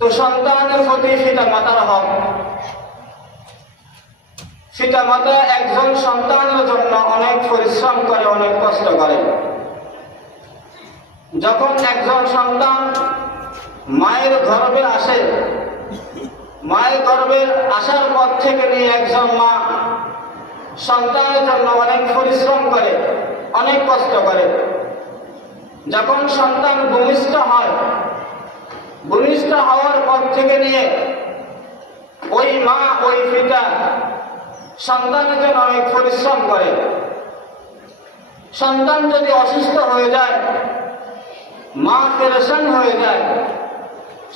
তো সন্তানের প্রতি পিতা মাতার হক। পিতা মাতা একজন সন্তানের জন্য অনেক পরিশ্রম করে, অনেক কষ্ট করে। যখন একজন সন্তান মায়ের গর্ভে আসে, মায়ের গর্ভে আসার পর থেকে নিয়ে একজন মা সন্তানের জন্য অনেক পরিশ্রম করে, অনেক কষ্ট করে। যখন সন্তান ভূমিষ্ঠ হয়, ভূমিষ্ঠ হওয়ার পর থেকে নিয়ে ওই মা, ওই পিতা সন্তানের জন্য অনেক পরিশ্রম করে। সন্তান যদি অসুস্থ হয়ে যায়, মা পেরেশান হয়ে যায়।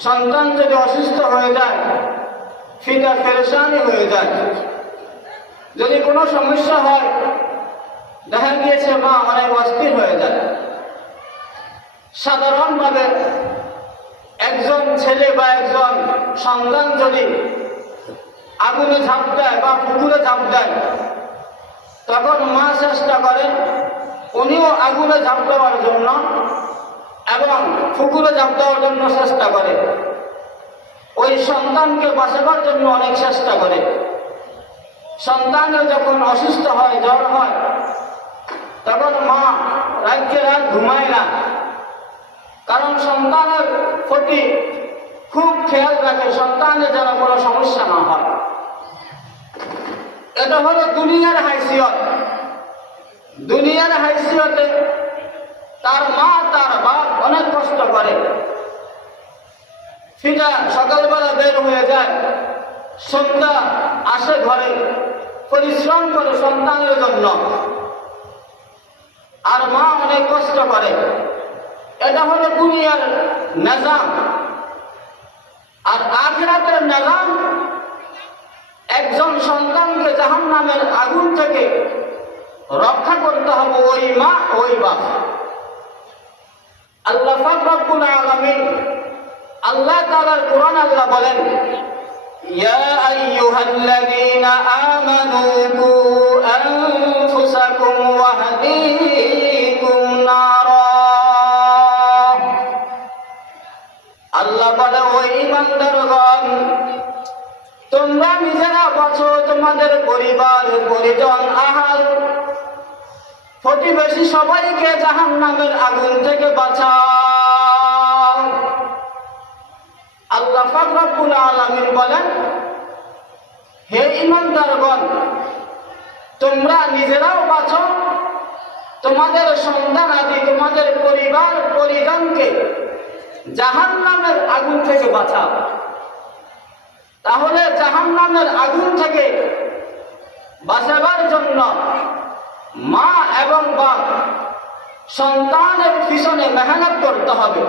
সন্তান যদি অসুস্থ হয়ে যায়, পিতা পেরেশানই হয়ে যায়। যদি কোনো সমস্যা হয়, দেখা গিয়েছে মা অনেক অস্থির হয়ে যায়। সাধারণভাবে একজন ছেলে বা একজন সন্তান যদি আগুনে ঝাঁপ দেয় বা পুকুরে ঝাঁপ দেয়, তখন মা চেষ্টা করে উনিও আগুনে ঝাঁপ দেওয়ার জন্য এবং পুকুরে ঝাঁপ দেওয়ার জন্য চেষ্টা করে। ওই সন্তানকে বাঁচাবার জন্য অনেক চেষ্টা করে। সন্তানের যখন অসুস্থ হয়, জ্বর হয়, তখন মা রাতকে রাত ঘুমায় না, কারণ সন্তানের প্রতি খুব খেয়াল রাখে, সন্তানের যেন কোনো সমস্যা না হয়। এটা হলো দুনিয়ার হাইসিয়ত। দুনিয়ার হাইসিয়তে তার মা, তার বাপ অনেক কষ্ট করে। পিতা সকালবেলা বের হয়ে যায়, সন্ধ্যা আসে ঘরে, পরিশ্রম করে সন্তানের জন্য, আর মা অনেক কষ্ট করে। এটা হলো দুনিয়ার নিজাম। আর আখিরাতের নিজাম, একজন সন্তানকে জাহান্নামের আগুন থেকে রক্ষা করতে হবে ওই মা, ওই বাপ। আল্লাহ পাক রব্বুল আলামিন, আল্লাহ তাআলার কোরআন আল্লাহ বলেন, ইয়া আইয়ুহাল্লাযীনা আমানু কু আনফুসাকুম ওয়া আহলিকুম নারা। আল্লাহ বলে, ওই ইমানদারগণ, তোমরা নিজেরা বাঁচো, তোমাদের পরিবার, পরিজন, আহাল, প্রতিবেশী সবাইকে জাহান্নামের আগুন থেকে বাঁচাও। আল্লাহ পাক রব্বুল আলামিন বলেন, হে ঈমানদারগণ, তোমরা নিজেরাও বাঁচো, তোমাদের সন্তান আদি, তোমাদের পরিবার পরিজনকে জাহান্নামের আগুন থেকে বাঁচাও। তাহলে জাহান্নামের আগুন থেকে বাঁচাবার জন্য মা এবং বাপ সন্তানের পিছনে মেহনত করতে হবে।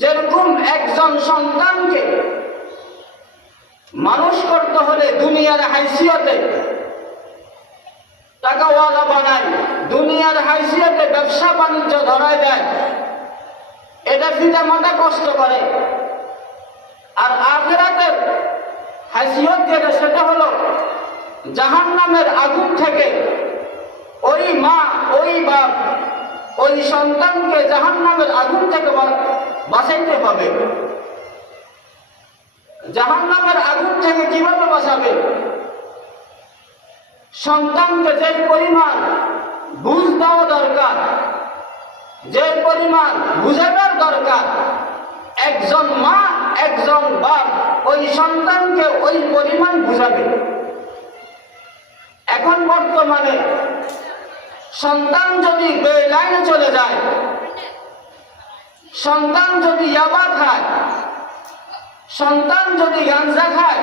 যেরকম একজন সন্তানকে মানুষ করতে হলে দুনিয়ার হাইসিয়তে টাকাওয়ালা বানায়, দুনিয়ার হাইসিয়তে ব্যবসা বাণিজ্য ধরায় দেয়, এটা পিতা মাতা কষ্ট করে। আর আখিরাতের হাইসিয়ত যেটা, সেটা হলো জাহান্নামের আগুন থেকে ওই মা, ওই বাপ, ওই সন্তানকে জাহান্নামের আগুন থেকে বাঁচাইতে হবে। জাহান্নামের আগুন থেকে কিভাবে বাঁচাবে? সন্তানকে যে পরিমাণ বুঝ দেওয়া দরকার, যে পরিমাণ বুঝাবার দরকার, একজন মা, একজন বাপ ওই সন্তানকে ওই পরিমাণ বুঝাবে। এখন বর্তমানে সন্তান যদি বেলাইনে চলে যায়, সন্তান যদি ইয়াবা খায়, সন্তান যদি গাঁজা খায়,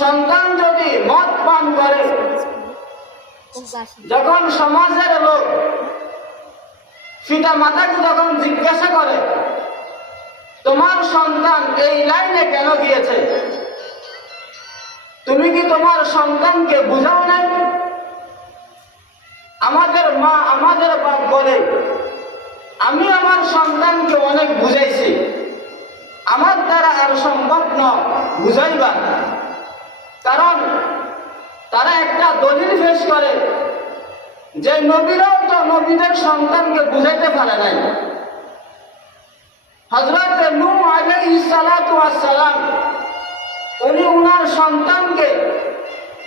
সন্তান যদি মদ পান করে, যখন সমাজের লোক পিতা মাতাকে যখন জিজ্ঞাসা করে, তোমার সন্তান এই লাইনে কেন গিয়েছে, তুমি কি তোমার সন্তানকে বুঝাও নাই? আমাদের মা, আমাদের বাপ বলে, আমি আমার সন্তানকে অনেক বুঝাইছি, আমার দ্বারা আর সম্ভব নয় বুঝাইবার। কারণ তারা একটা দলিল পেশ করে যে নবীরাও তো নবীদের সন্তানকে বুঝাইতে পারে নাই। হযরত নূহ আলাইহিস সালাতু ওয়াস সালাম উনি উনার সন্তানকে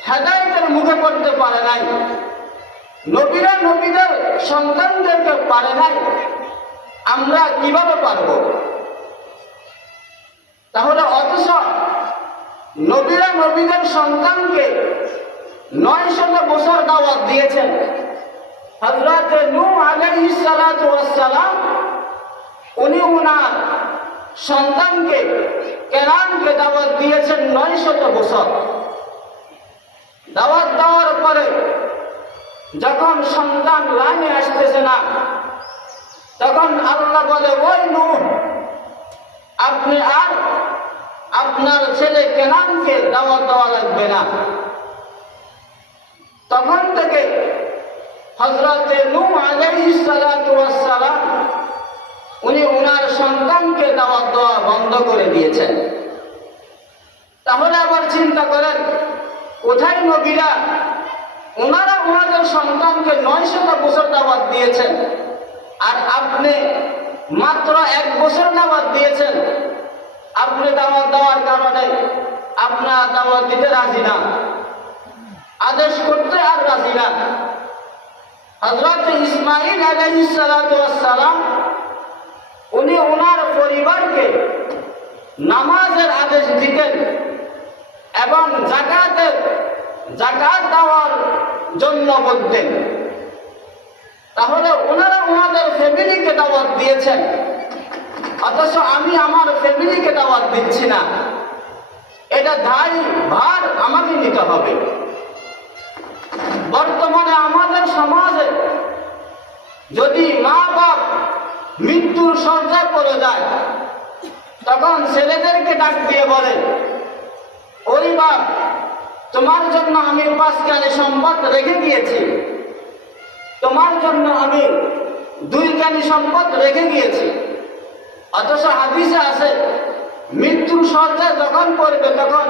হেদায়েতের মুখে করতে পারে নাই, নবীরা নবীদের সন্তানদেরকে পারে নাই, আমরা কিভাবে পারব? তাহলে অথচ নবীরা নবীদের সন্তানকে 900 বছর দাওয়াত দিয়েছেন। হযরত নূহ আলাইহিস সালাতু ওয়াস সালাম উনি উনার সন্তানকে কেনানকে দাওয়াত দিয়েছেন 900 বছর। দাওয়াত দেওয়ার পরে যখন সন্তান লাইনে আসতেছে না, তখন আল্লাহ বলে, ওই নূহ, আপনি আর আপনার ছেলে কেনানকে দাওয়াত দেওয়া লাগবে না। তখন থেকে হযরত নূহ আলাইহিস সালাতু ওয়াস সালাম উনি ওনার সন্তানকে দাওয়াত দেওয়া বন্ধ করে দিয়েছেন। তাহলে আবার চিন্তা করেন, কোথায় নবীরা ওনারা ওনাদের সন্তানকে 900 বছর দাওয়াত দিয়েছেন, আর আপনি মাত্র 1 বছর দাওয়াত দিয়েছেন। আপনি দাওয়াত দেওয়ার কারণে আপনার দাওয়াত দিতে রাজি না, আদেশ করতে আর রাজি না। হযরত ইসমাঈল আলাইহিস সালাতু ওয়াস সালাম উনি ওনার পরিবারকে নামাজের আদেশ দিতেন এবং যাকাত দেওয়ার জন্য বলতেন। তাহলে ওনারা ওনাদের ফ্যামিলিকে দাওয়াত দিয়েছেন, অথচ আমি আমার ফ্যামিলিকে দাওয়াত দিচ্ছি না। এটা দায় ভার আমাকে নিতে হবে। বর্তমানে আমাদের সমাজে যদি মা বাপ মৃত্যুর শয্যায় পড়ে যায়, তখন ছেলেদেরকে ডাক দিয়ে বলে, ওই বাপ, তোমার জন্য আমি 5 কানি সম্পদ রেখে গিয়েছি, তোমার জন্য আমি 2 কানি সম্পদ রেখে গিয়েছি। অথচ হাদিসে আছে, মৃত্যুর শয্যায় যখন পড়বে তখন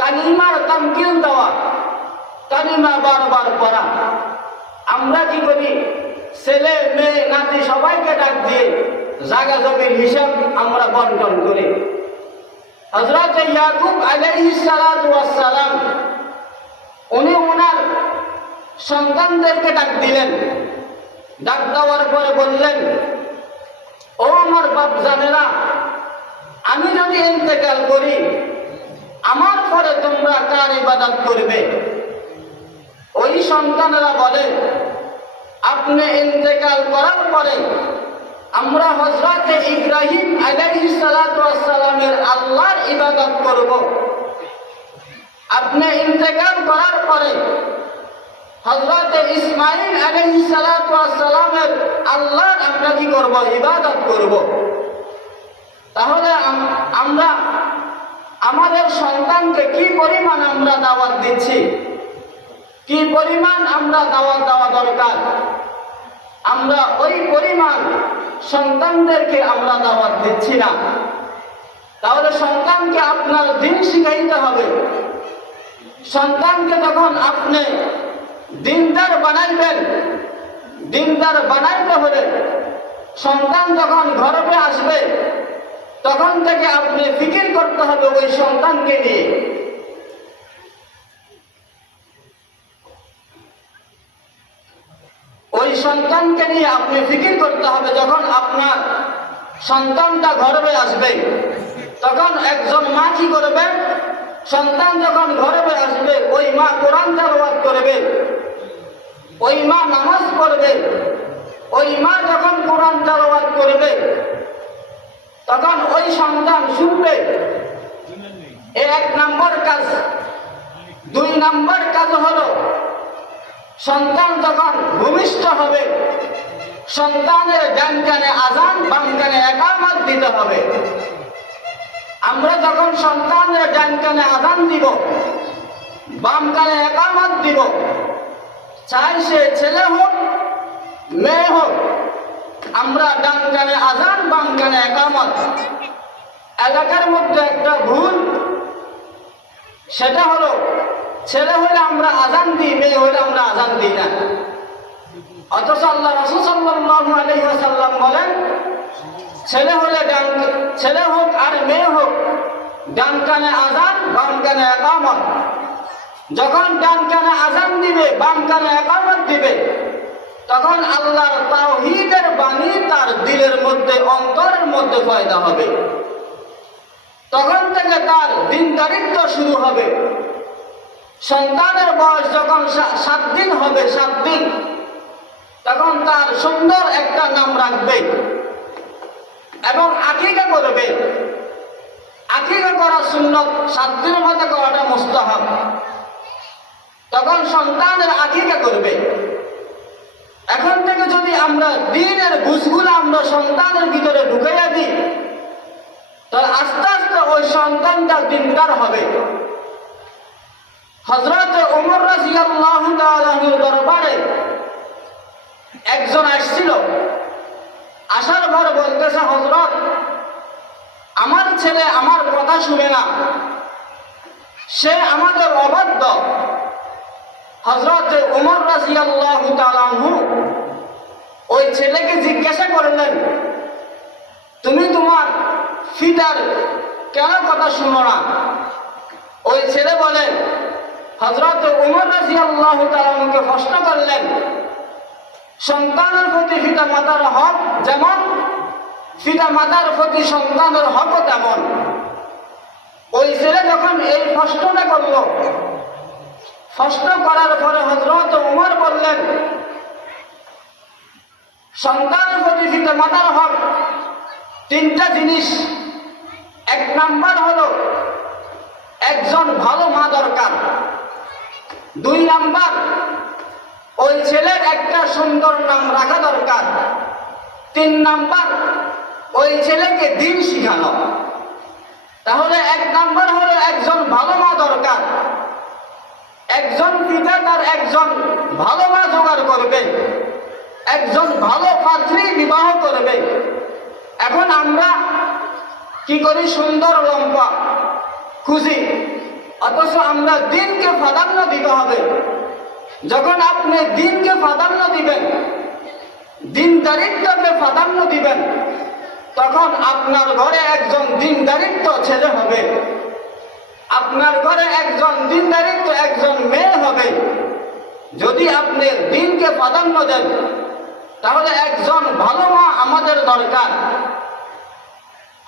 কালিমার তামকিল দেওয়া, কালিমা বারবার পড়া। আমরা কি করি? ছেলে মেয়ে নাতি সবাইকে ডাক দিয়ে জায়গা জমির হিসাব আমরা বন্টন করি। হযরত ইয়াকুব আলাইহিস সালাতু ওয়াস সালাম উনি ওনার সন্তানদেরকে ডাক দিলেন। ডাক দেওয়ার পরে বললেন, ও আমার বাপ জানেরা, আমি যদি ইন্তেকাল করি, আমার পরে তোমরা কার ইবাদত করবে? ওই সন্তানেরা বলে, আপনি ইন্তেকাল করার পরে আমরা হযরত ইব্রাহিম আলাইহিস সালাতু ওয়াস সালামের আল্লাহর ইবাদত করব। আপনি ইন্তেকাল করার পরে হযরত ইসমাঈল আলাইহিস সালাতু ওয়াস সালামের আল্লাহর আমরা কি করব? ইবাদত করব। তাহলে আমরা আমাদের সন্তানকে কি পরিমাণ আমরা দাওয়াত দিচ্ছি, কি পরিমাণ আমরা দাওয়াত দেওয়া দরকার, আমরা ওই পরিমাণ সন্তানদেরকে আমরা দাওয়াত দিচ্ছি না। তাহলে সন্তানকে আপনার দিন শিখাইতে হবে। সন্তানকে যখন আপনি দিনদার বানাইবেন, দিনদার বানাইতে হলে সন্তান যখন ঘরে আসবে, তখন থেকে আপনি ফিকির করতে হবে ওই সন্তানকে নিয়ে। ওই সন্তানকে নিয়ে আপনি ফিকির করতে হবে। যখন আপনার সন্তানটা ঘরে আসবে, তখন একজন মা কি করবে? সন্তান যখন ঘরে আসবে, ওই মা কোরআন তেলাওয়াত করবে, ওই মা নামাজ পড়বে। ওই মা যখন কোরআন তেলাওয়াত করবে, তখন ওই সন্তান শুনবে। 1 নম্বর কাজ। 2 নম্বর কাজ হলো, সন্তান যখন ভূমিষ্ঠ হবে, সন্তানের ডান কানে আযান, বাম কানে ইকামত দিতে হবে। আমরা যখন সন্তানের ডান কানে আযান দিব, বাম কানে ইকামত দিব, চাই সে ছেলে হোক মেয়ে হোক, আমরা ডান কানে আযান, বাম কানে ইকামত। এলাকার মধ্যে একটা ভুল, সেটা হলো ছেলে হলে আমরা আযান দিই, মেয়ে হলে আমরা আযান দিই না। অথচ আল্লাহ রাসূল সাল্লাল্লাহু আলাইহি ওয়াসাল্লাম বলেন, ছেলে হোক আর মেয়ে হোক, ডান কানে আজান বাম কানে একামত। যখন ডান কানে আজান দিবে বাম কানে একামত দিবে, তখন আল্লাহর তাওহীদের বাণী তার দিলের মধ্যে, অন্তরের মধ্যে পয়দা হবে। তখন থেকে তার দিনদারিত্ব শুরু হবে। সন্তানের বয়স যখন 7 দিন হবে, 7 দিন, তখন তার সুন্দর একটা নাম রাখবে এবং আকিকা করবে। আকিকা করা সুন্নত, 7 দিনের মধ্যে করাটা মুস্তাহাব। তখন সন্তানের আকিকা করবে। এখন থেকে যদি আমরা দ্বীনের বুঝগুলো আমরা সন্তানের ভিতরে ঢুকাইয়া দিই, তাহলে আস্তে আস্তে ওই সন্তানটা দিনদার হবে। হযরত ওমর রাদিয়াল্লাহু তাআলা আনহুর দরবারে একজন আসছিল। আসার পর বলতেছে, হযরত, আমার ছেলে আমার কথা শুনে না, সে আমাদের অবাধ্য। হযরত ওমর রাদিয়াল্লাহু তাআলা আনহু ওই ছেলেকে জিজ্ঞাসা করলেন, তুমি তোমার পিতার কেন কথা শুনো না? ওই ছেলে বলে, হযরত ওমর রাদিয়াল্লাহু তাআলা আনহুকে প্রশ্ন করলেন, সন্তানের প্রতি পিতা মাতার হক যেমন, পিতা মাতার প্রতি সন্তানের হকও তেমন। ওই ছেলে যখন এই প্রশ্নটা করল, প্রশ্ন করার পরে হযরত ওমর বললেন, সন্তানের প্রতি পিতা মাতার হক 3টা জিনিস। 1 নাম্বার হলো একজন ভালো মা দরকার। 2 নাম্বার, ওই ছেলের একটা সুন্দর নাম রাখা দরকার। 3 নাম্বার, ওই ছেলেকে দিন শিখানো। তাহলে 1 নাম্বার হলো একজন ভালো মা দরকার। একজন পিতা তার একজন ভালো মা জোগাড় করবে, একজন ভালো পাত্রী বিবাহ করবে। এখন আমরা কি করি? সুন্দর লম্বা খুঁজি, অথচ আমরা দিনকে প্রাধান্য দিতে হবে। যখন আপনি দিনকে প্রাধান্য দিবেন, দিনদারিত্বকে প্রাধান্য দিবেন, তখন আপনার ঘরে একজন দিনদারিত্ব ছেলে হবে, আপনার ঘরে একজন দিনদারিত্ব একজন মেয়ে হবে। যদি আপনি দিনকে প্রাধান্য দেন, তাহলে একজন ভালো মা আমাদের দরকার।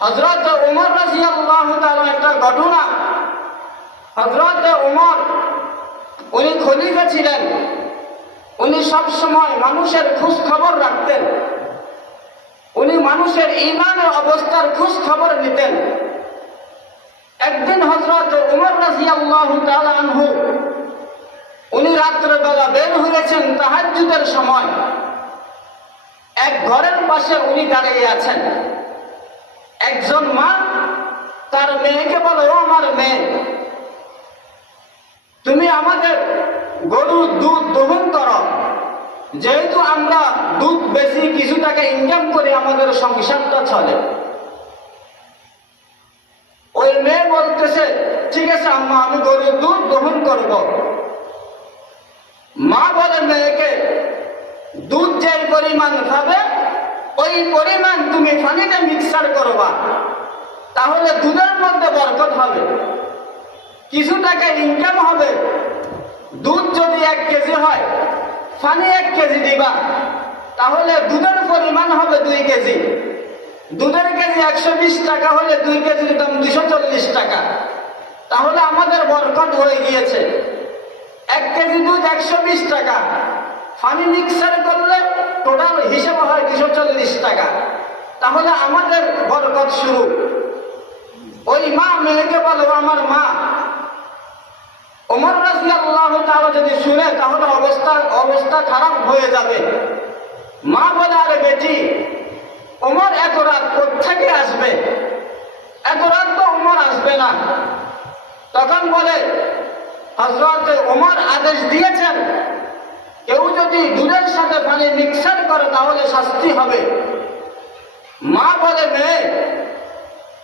হযরত ওমর রাদিয়াল্লাহু তাআলা একটা ঘটনা, হযরত ওমর উনি খলিফা ছিলেন। উনি সব সময় মানুষের খোঁজ খবর রাখতেন। উনি মানুষের ঈমানের অবস্থার খোঁজ খবর নিতেন। একদিন হযরত ওমর রাদিয়াল্লাহু তাআলা আনহু উনি রাত্রেবেলা বের হয়েছেন তাহাজ্জুদের সময়। এক ঘরের পাশে উনি দাঁড়িয়ে আছেন। একজন মা তার মেয়েকে বলে, ও আমার মেয়ে, তুমি আমাদের গরুর দুধ দহন করো, যেহেতু আমরা দুধ বেশি কিছু টাকা ইনকাম করে আমাদের সংসারটা চলে। ওই মেয়ে বলতেছে, ঠিক আছে আম্মা, আমি গরুর দুধ দহন করব। মা বলে মেয়েকে, দুধ যে পরিমাণ খাবে ওই পরিমাণ তুমি পানিতে মিক্সার করবা, তাহলে দুধের মধ্যে বরকত হবে, কিছু টাকা ইনকাম হবে। দুধ যদি 1 কেজি হয়, পানি 1 কেজি দিবা, তাহলে দুধের পরিমাণ হবে 2 কেজি। দুধের কেজি 120 টাকা হলে 2 কেজির দাম 240 টাকা। তাহলে আমাদের বরকত হয়ে গিয়েছে। 1 কেজি দুধ 120 টাকা, পানি মিক্সার করলে টোটাল হিসেব হয় 240 টাকা। তাহলে আমাদের বরকত শুরু। ওই মা মেয়েকে বলো, আমার মা। ওমর রাদিয়াল্লাহু তাআলা যদি শুনে তাহলে অবস্থা খারাপ হয়ে যাবে। মা বলে, আরে বেটি, ওমর এত রাত কোত্থেকে আসবে? এত রাত তো ওমর আসবে না। তখন বলে, হযরত ওমর আদেশ দিয়েছেন, কেউ যদি দুধের সাথে পানি মিক্সার করে তাহলে শাস্তি হবে। মা বলে, মেয়ে,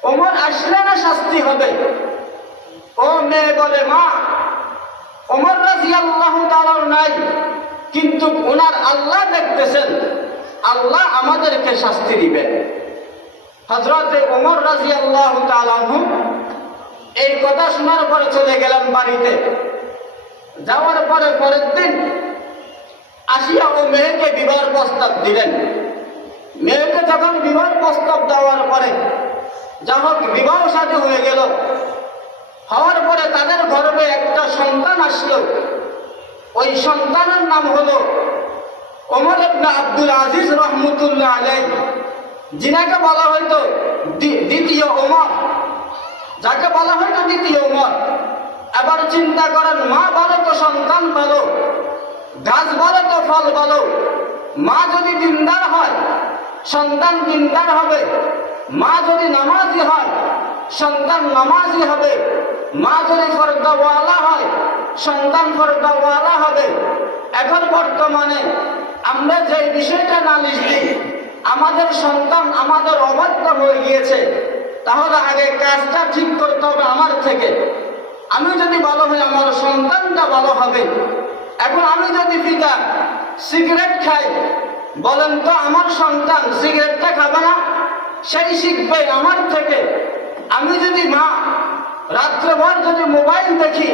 ওমর আসলে না শাস্তি হবে? ও মেয়ে বলে, মা, ওমর রাদিয়াল্লাহু তাআলা নাই, কিন্তু ওনার আল্লাহ দেখতেছেন, আল্লাহ আমাদেরকে শাস্তি দিবেন। হযরতে ওমর রাদিয়াল্লাহু তাআলা আনহু এই কথা শোনার পরে চলে গেলেন বাড়িতে। যাওয়ার পরে পরের দিন আসিয়া ও মেয়েকে বিবাহের প্রস্তাব দিলেন। মেয়েকে যখন বিবাহের প্রস্তাব দেওয়ার পরে যা হোক বিবাহ শাদী হয়ে গেল। হওয়ার পরে তাদের গর্ভে একটা সন্তান আসলো। ওই সন্তানের নাম হলো ওমর ইবনে আব্দুল আজিজ রাহমাতুল্লাহ আলাইহি, যিনাকে বলা হয়তো দ্বিতীয় ওমর, যাকে বলা হয়তো দ্বিতীয় ওমর। এবার চিন্তা করেন, মা বলো তো সন্তান বলো, গাছ বলো তো ফল বলো। মা যদি দিনদার হয় সন্তান দিনদার হবে, মা যদি নামাজি হয় সন্তান নামাজি হবে, মা যদি ফরদাওয়ালা হয় সন্তান ফরদাওয়ালা হবে। এখন বর্তমানে আমরা যে বিষয়টা নালিশ দিই, আমাদের সন্তান আমাদের অবাধ্য হয়ে গিয়েছে, তাহলে আগে কাজটা ঠিক করতে হবে আমার থেকে। আমি যদি ভালো হই আমার সন্তানটা ভালো হবে। এখন আমি যদি পিতা সিগারেট খাই, বলেন তো আমার সন্তান সিগারেটটা খাবে না? সেই শিখবে আমার থেকে। আমি যদি মা রাত্রেভর যদি মোবাইল দেখি,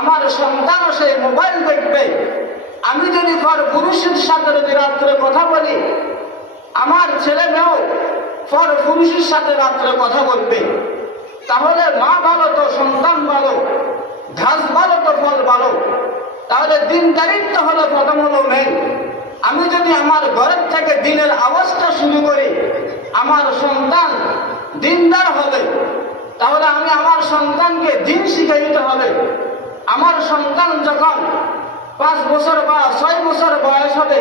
আমার সন্তানও সেই মোবাইল দেখবে। আমি যদি পর পুরুষের সাথে যদি রাত্রে কথা বলি, আমার ছেলে মেয়েও পর পুরুষের সাথে রাত্রে কথা বলবে। তাহলে মা ভালো তো সন্তান ভালো, ঘাস ভালো তো ফল ভালো। তাহলে দিনদারিত্ব হলো প্রথম হলো মেন। আমি যদি আমার ঘরের থেকে দিনের আওয়াজটা শুরু করি, আমার সন্তান দিনদার হবে। তাহলে আমি আমার সন্তানকে দিন শিখাইতে হবে। আমার সন্তান যখন 5 বছর বা 6 বছর বয়স হবে,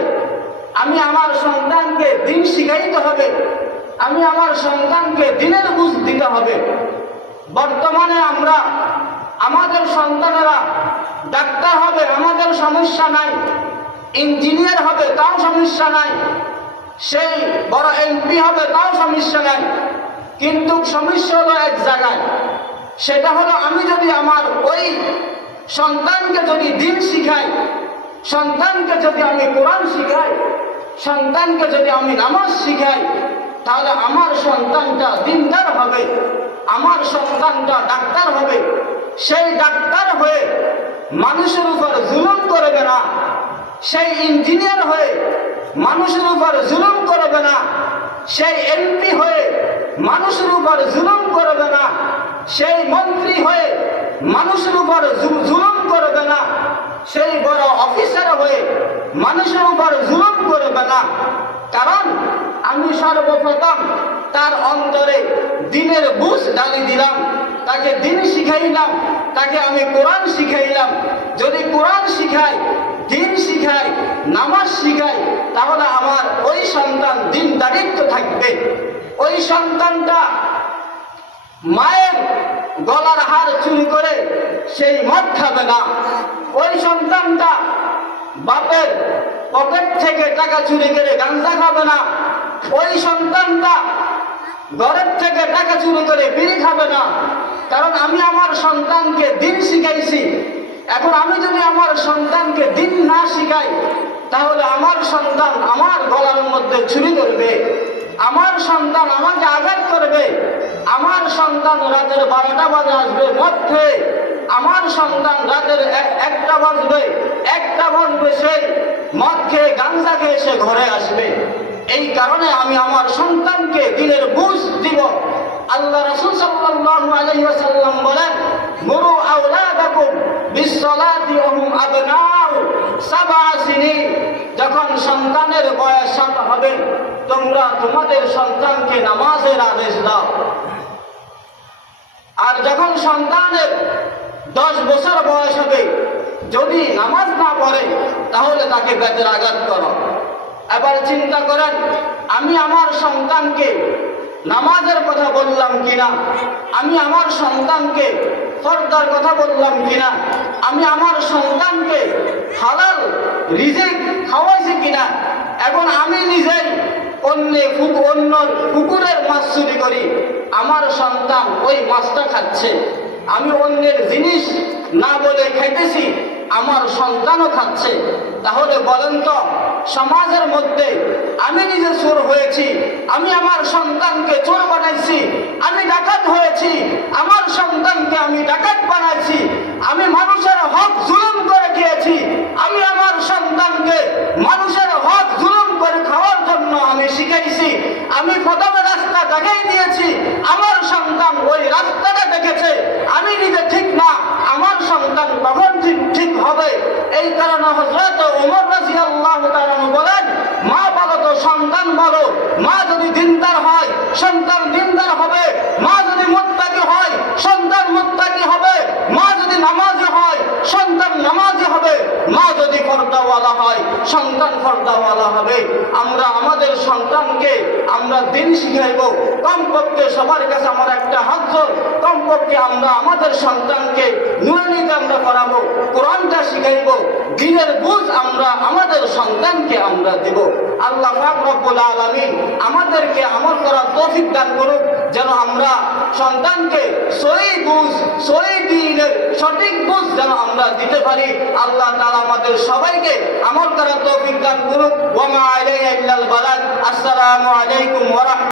আমি আমার সন্তানকে দিন শিখাইতে হবে। আমি আমার সন্তানকে দিনের বুঝ দিতে হবে। বর্তমানে আমরা আমাদের সন্তানেরা ডাক্তার হবে, আমাদের সমস্যা নাই। ইঞ্জিনিয়ার হবে, তাও সমস্যা নাই। সেই বড় এমপি হবে, তাও সমস্যা নাই। কিন্তু সমস্যা হলো এক জায়গায়, সেটা হলো আমি যদি আমার ওই সন্তানকে যদি দিন শিখাই, সন্তানকে যদি আমি কোরআন শিখাই, সন্তানকে যদি আমি নামাজ শিখাই, তাহলে আমার সন্তানটা দিনদার হবে, আমার সন্তানটা ডাক্তার হবে। সেই ডাক্তার হয়ে মানুষের উপর জুলুম করবে না, সেই ইঞ্জিনিয়ার হয়ে মানুষের উপর জুলুম করবে না, সেই এমপি হয়ে মানুষের উপর জুলুম করবে না, সেই মন্ত্রী হয়ে মানুষের উপর জুলুম করবে না, সেই বড় অফিসার হয়ে মানুষের উপর জুলুম করবে না। কারণ আমি সর্বপ্রথম তার অন্তরে দিনের বুঝ ডালি দিলাম, তাকে দিন শিখাইলাম, তাকে আমি কোরআন শিখাইলাম। যদি কোরআন শিখাই, দিন শিখাই, নামাজ শিখাই, তাহলে আমার ওই সন্তান দিনদারিত্ব থাকবে। ওই সন্তানটা মায়ের গলার হার চুরি করে সেই মদ খাবে না। ওই সন্তানটা বাপের পকেট থেকে টাকা চুরি করে গাঁজা খাবে না। ওই সন্তানটা ঘরের থেকে টাকা চুরি করে বিড়ি খাবে না। কারণ আমি আমার সন্তানকে দিন শিখাইছি। এখন আমি যদি আমার সন্তানকে দিন না শিখাই, তাহলে আমার সন্তান আমার গলার মধ্যে চুরি করবে, আমার সন্তান আমাকে আঘাত করবে, আমার সন্তান রাতের 12টা বাজে আসবে মদ খেয়ে, আমার সন্তান রাতের 1টা বাজবে, 1টা বাজবে সেই মদ খেয়ে গাঁজা খেয়ে সে ঘরে আসবে। এই কারণে আমি আমার সন্তানকে দিনের বুঝ দিব। আল্লাহ রাসূল সাল্লাল্লাহু আলাইহি ওয়াসাল্লাম বলেন, মুরু আওলাদাকুম বিসসালাতি ওয়া হুম আবনাউ 7 সিনিন। যখন সন্তানের বয়স 7 হবে, তোমরা তোমাদের সন্তানকে নামাজের আদেশ দাও। আর যখন সন্তানের 10 বছর বয়স হবে, যদি নামাজ না পড়ে, তাহলে তাকে বেতের আঘাত করো। এবার চিন্তা করেন, আমি আমার সন্তানকে নামাজের কথা বললাম কিনা, আমি আমার সন্তানকে পর্দার কথা বললাম কিনা, আমি আমার সন্তানকে হালাল রিজিক খাওয়াইছি কিনা। এখন আমি নিজেই অন্য পুকুরের মাছ চুরি করি, আমার সন্তান ওই মাছটা খাচ্ছে। আমি অন্যের জিনিস না বলে খাইতেছি, আমার সন্তানও খাচ্ছে। তাহলে বলেন তো সমাজের মধ্যে আমি নিজে চোর হয়েছি, আমি আমার সন্তানকে চোর বানাইছি, আমি ডাকাত হয়েছি, আমার সন্তানকে আমি ডাকাত বানাইছি, আমি মানুষের হক জুলুম করে খেয়েছি, আমি আমার সন্তানকে মানুষের হক জুলুম করে খাওয়ার জন্য আমি শিখাইছি, আমি প্রথমে রাস্তা দেখাই দিয়েছি, আমার সন্তান ওই রাস্তাটা দেখেছে, আমি নিজে ঠিক না, আমার সন্তান কখন ঠিক হবে। এই কারণে হযরত ওমর রাদিয়াল্লাহু তাআলা বলেন, মা বলো তো সন্তান বলো, মা যদি দিনদার হয় সন্তান দিনদার হবে, মা যদি মুত্তাকি হয় সন্তান মুত্তাকি হবে, মা যদি নামাজি হয় সন্তান নামাজি হবে, মা যদি পর্দাওয়ালা হয় সন্তান পর্দাওয়ালা হবে। আমরা আমাদের সন্তানকে আমরা দিন শিখাইব, কমপক্ষে সবার কাছে আমার একটা হাত জোর, কমপক্ষে আমরা আমাদের সন্তানকে নুরানিতে আমরা করাবো, কোরআনটা শিখাইব, দ্বীনের বুঝ আমরা আমাদের সন্তানকে আমরা দেব। আল্লাহ পাক রব্বুল আলামিন আমাদেরকে আমল করার তৌফিক দান করুক, যেন আমরা সন্তানকে সহি বুঝ, সহি দ্বীনের সঠিক বুঝ যেন আমরা দিতে পারি। আল্লাহ তাআলা আমাদের সবাইকে আমল করার তৌফিক দান করুক। ওয়া মা আলাইনা ইল্লাল বালাগ। আসসালামু আলাইকুম ওয়া রাহমাতুল্লাহ।